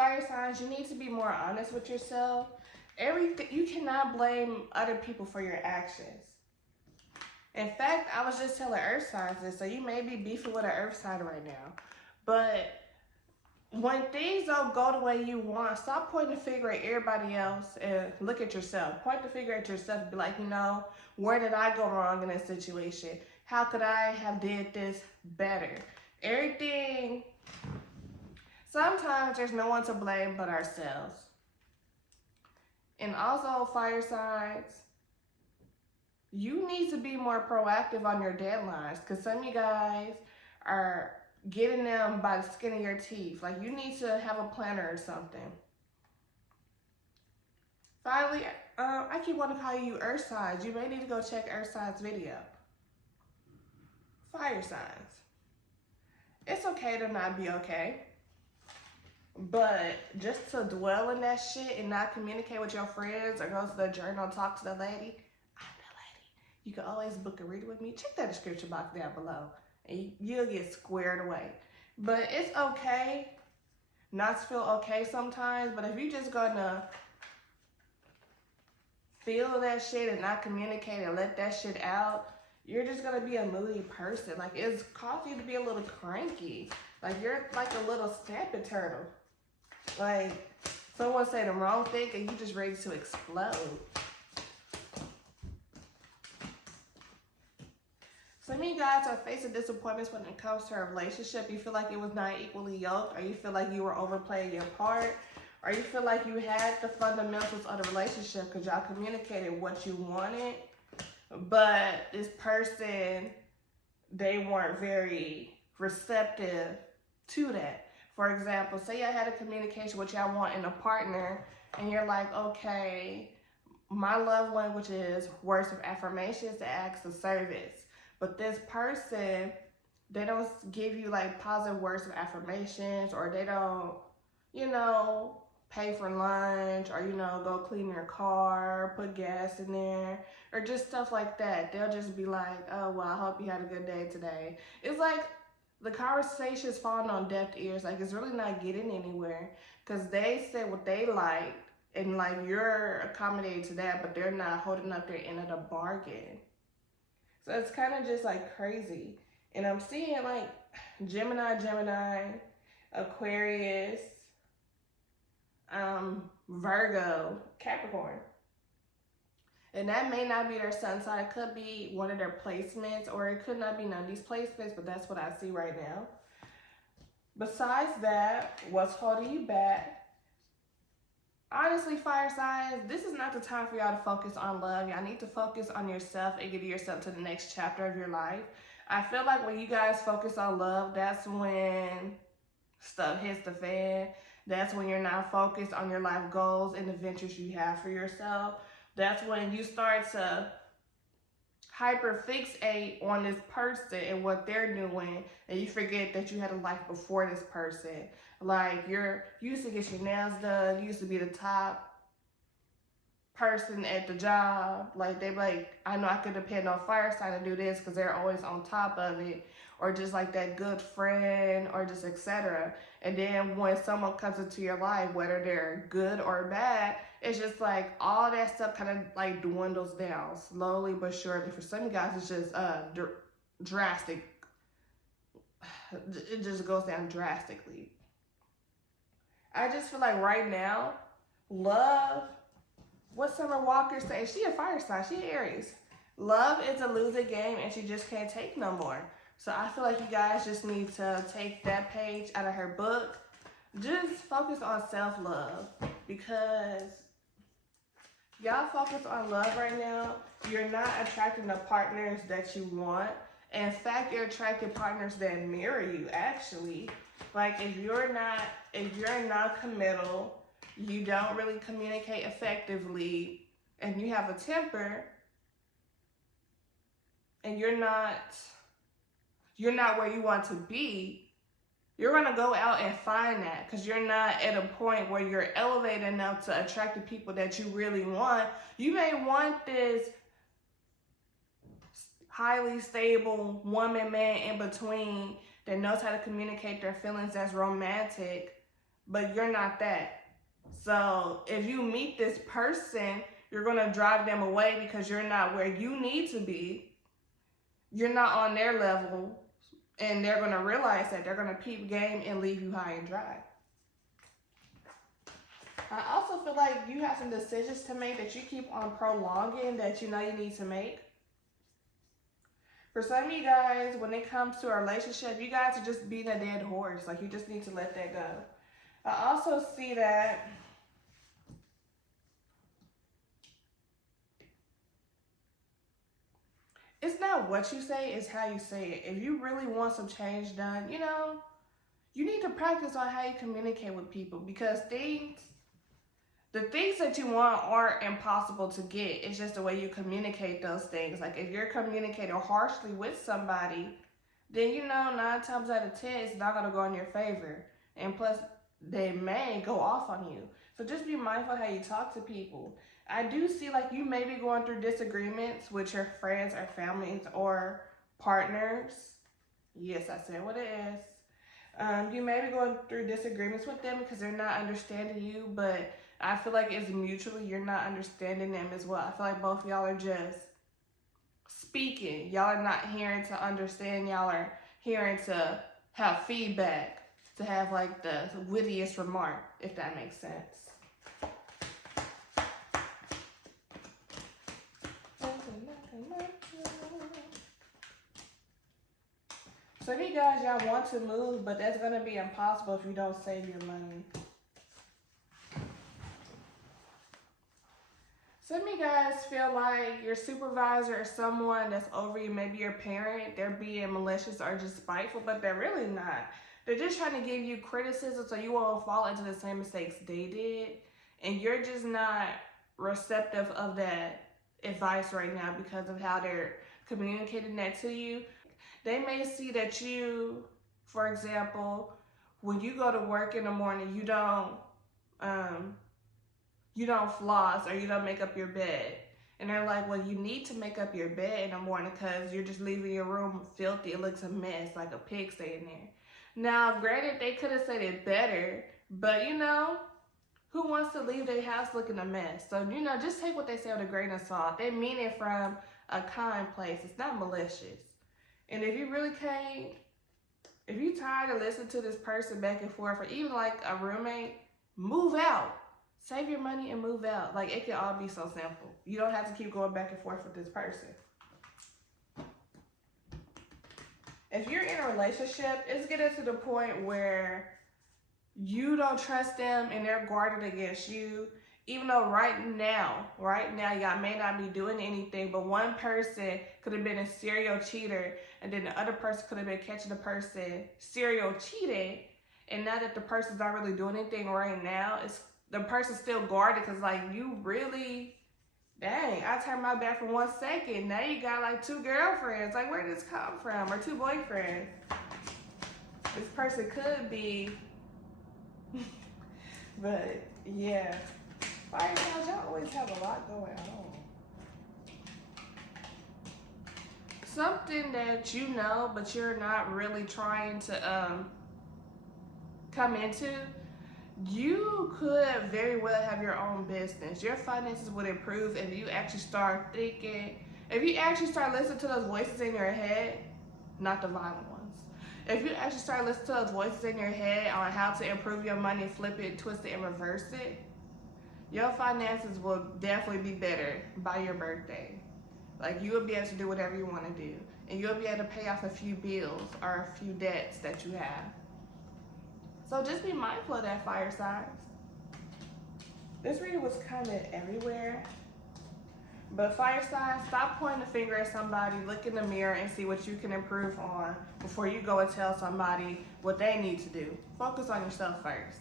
Fire signs, you need to be more honest with yourself. Everything, you cannot blame other people for your actions. In fact, I was just telling earth signs this, so you may be beefing with an earth sign right now. But when things don't go the way you want, stop pointing the finger at everybody else and look at yourself. Point the finger at yourself and be like, where did I go wrong in this situation? How could I have did this better? Everything, sometimes there's no one to blame but ourselves. And also, fire signs, you need to be more proactive on your deadlines, because some of you guys are getting them by the skin of your teeth. Like, you need to have a planner or something. Finally, I keep wanting to call you earth signs. You may need to go check earth signs video. Fire signs. It's okay to not be okay. But just to dwell in that shit and not communicate with your friends or go to the journal and talk to the lady, I'm the lady. You can always book a reading with me. Check that description box down below and you'll get squared away. But it's okay not to feel okay sometimes. But if you're just gonna feel that shit and not communicate and let that shit out, you're just gonna be a moody person. Like, it's causing you to be a little cranky. Like, you're like a little snapping turtle. Like, someone say the wrong thing and you just ready to explode. Some of you guys are facing disappointments when it comes to a relationship. You feel like it was not equally yoked, or you feel like you were overplaying your part, or you feel like you had the fundamentals of the relationship because y'all communicated what you wanted, but this person, they weren't very receptive to that. For example, say I had a communication what y'all want in a partner, and you're like, okay, my love language is words of affirmations to acts of service. But this person, they don't give you like positive words of affirmations, or they don't, pay for lunch, or, go clean your car, put gas in there, or just stuff like that. They'll just be like, oh, well, I hope you had a good day today. It's like the conversation's falling on deaf ears. Like, it's really not getting anywhere because they said what they liked, and like you're accommodating to that, but they're not holding up their end of the bargain. So it's kind of just like crazy. And I'm seeing like Gemini, Aquarius, Virgo, Capricorn. And that may not be their sun sign. It could be one of their placements, or it could not be none of these placements, but that's what I see right now. Besides that, what's holding you back? Honestly, fire signs, this is not the time for y'all to focus on love. Y'all need to focus on yourself and get yourself to the next chapter of your life. I feel like when you guys focus on love, that's when stuff hits the fan. That's when you're not focused on your life goals and the ventures you have for yourself. That's when you start to hyperfixate on this person and what they're doing, and you forget that you had a life before this person. Like, you used to get your nails done, you used to be the top person at the job. Like, they like, I know I could depend on fire sign to do this because they're always on top of it, or just like that good friend, or just etc. And then when someone comes into your life, whether they're good or bad, it's just like all that stuff kind of like dwindles down slowly but surely. For some of you guys, it's just drastic. It just goes down drastically. I just feel like right now, love, what Summer Walker say? She a fire sign, she Aries. Love is a losing game and she just can't take no more. So I feel like you guys just need to take that page out of her book. Just focus on self-love, because y'all focus on love right now. You're not attracting the partners that you want. In fact, you're attracting partners that mirror you, actually. Like, if you're not committal, you don't really communicate effectively, and you have a temper, and you're not where you want to be, you're going to go out and find that, because you're not at a point where you're elevated enough to attract the people that you really want. You may want this highly stable woman, man in between that knows how to communicate their feelings, that's romantic, but you're not that. So if you meet this person, you're going to drive them away because you're not where you need to be. You're not on their level, and they're going to realize that. They're going to peep game and leave you high and dry. I also feel like you have some decisions to make that you keep on prolonging that you know you need to make. For some of you guys, when it comes to a relationship, you guys are just beating a dead horse. Like, you just need to let that go. I also see that it's not what you say, it's how you say it. If you really want some change done, you know, you need to practice on how you communicate with people, because the things that you want aren't impossible to get. It's just the way you communicate those things. Like, if you're communicating harshly with somebody, then, you know, 9 times out of 10, it's not going to go in your favor. And plus, they may go off on you. So just be mindful how you talk to people. I do see like you may be going through disagreements with your friends or families or partners. Yes, I said what it is. You may be going through disagreements with them because they're not understanding you, but I feel like it's mutually. You're not understanding them as well. I feel like both y'all are just speaking. Y'all are not hearing to understand. Y'all are hearing to have feedback, to have like the wittiest remark, if that makes sense. So if you guys, y'all want to move, but that's going to be impossible if you don't save your money. Some of you guys feel like your supervisor or someone that's over you, maybe your parent, they're being malicious or just spiteful, but they're really not. They're just trying to give you criticism so you won't fall into the same mistakes they did. And you're just not receptive of that advice right now because of how they're communicating that to you. They may see that you, for example, when you go to work in the morning, you don't floss or you don't make up your bed. And they're like, well, you need to make up your bed in the morning because you're just leaving your room filthy. It looks a mess, like a pigsty in there. Now, granted, they could have said it better, but, you know, who wants to leave their house looking a mess? So, you know, just take what they say with a grain of salt. They mean it from a kind place. It's not malicious. And if you really can't, if you're tired of listening to this person back and forth, or even like a roommate, move out. Save your money and move out. Like, it can all be so simple. You don't have to keep going back and forth with this person. If you're in a relationship, it's getting to the point where you don't trust them and they're guarded against you. Even though right now, y'all may not be doing anything, but one person could have been a serial cheater, and then the other person could have been catching the person serial cheating. And now that the person's not really doing anything right now, the person's still guarded because, like, you really, dang, I turned my back for 1 second. Now you got like 2 girlfriends. Like, where did this come from? Or 2 boyfriends. This person could be, but yeah. Fire signs, y'all always have a lot going on. Something that you know, but you're not really trying to come into. You could very well have your own business. Your finances would improve if you actually start thinking, if you actually start listening to those voices in your head, not the violent ones. If you actually start listening to those voices in your head on how to improve your money, flip it, twist it, and reverse it, your finances will definitely be better by your birthday. Like, you will be able to do whatever you want to do. And you'll be able to pay off a few bills or a few debts that you have. So just be mindful of that, fire signs. This reading was kind of everywhere. But fire signs, stop pointing the finger at somebody. Look in the mirror and see what you can improve on before you go and tell somebody what they need to do. Focus on yourself first.